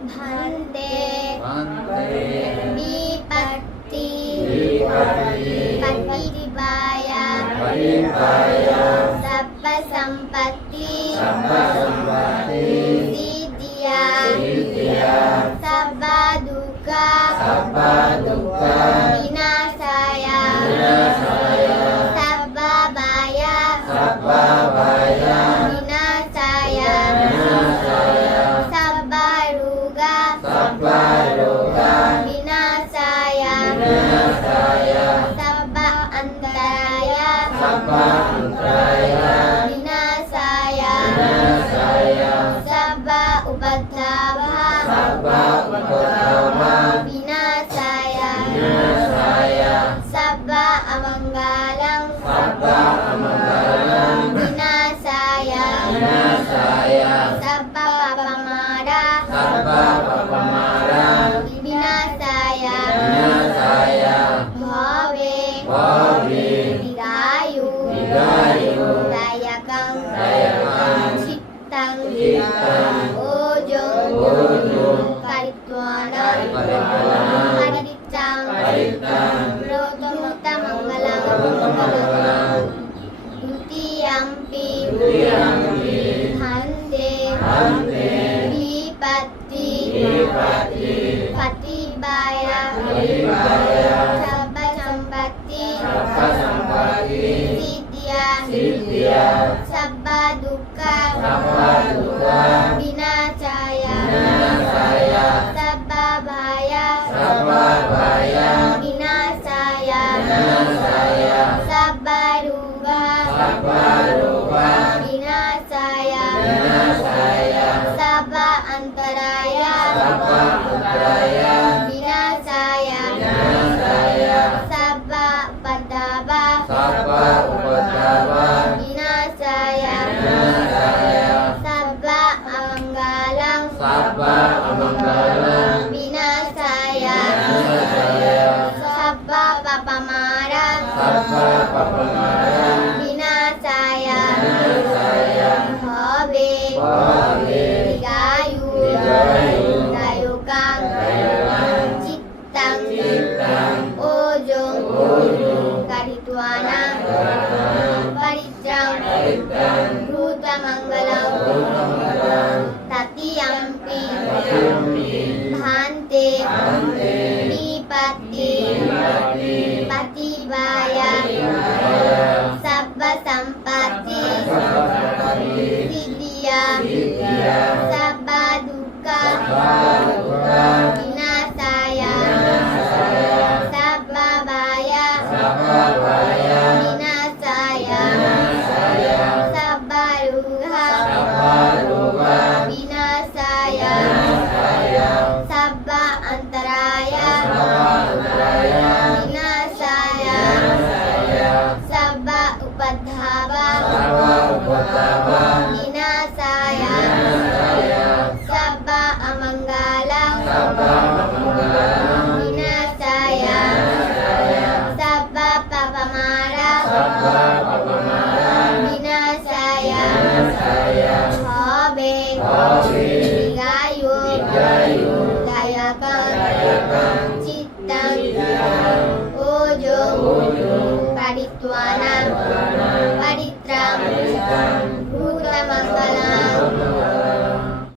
Bhante Vipatti Patibaya Sabba Sampatti Siddhya Sabba Dukkha Vinasaya Sabba Baya Vinasaya Sabba Roga Vinasaya Sabba Antaraya Vinasaya Sabba Upadhava Vinasaya Sabba Amangalang Vinasaya Sabba Papamara Vinasaya Bhave Dirayu Dayakang Cittang Ojong Karitwana Karitang Rotumuta Mangalang Dutiyampi Bhante Vipatti Patibaya Sabba Sampatti Siddhya Sabba Dukkha Vinasaya Sabba Bhaya Vinasaya Sabba Roga Vinasaya Sabba Antaraya Vinasaya Sabba Upadhava Vinasaya Sabba Amangalang Vinasaya Sabba Papamara Vinasaya Bhave Dirayu Dayakang Cittang Ojong Karitwana Paritrang Ruta Mangalang Tatiyampi Bhante Vipatti Patibaya Sabba Sampatti Siddhya Sabba Dukkha Vinasaya Sabba Baya Vinasaya Sabba Roga Vinasaya Sabba Antaraya Vinasaya Sabba Upadhava Vinasaya Sabba Amangalang Vinasaya Sabba Papamara Vinasaya Bhave Dirayu Dayakang Cittang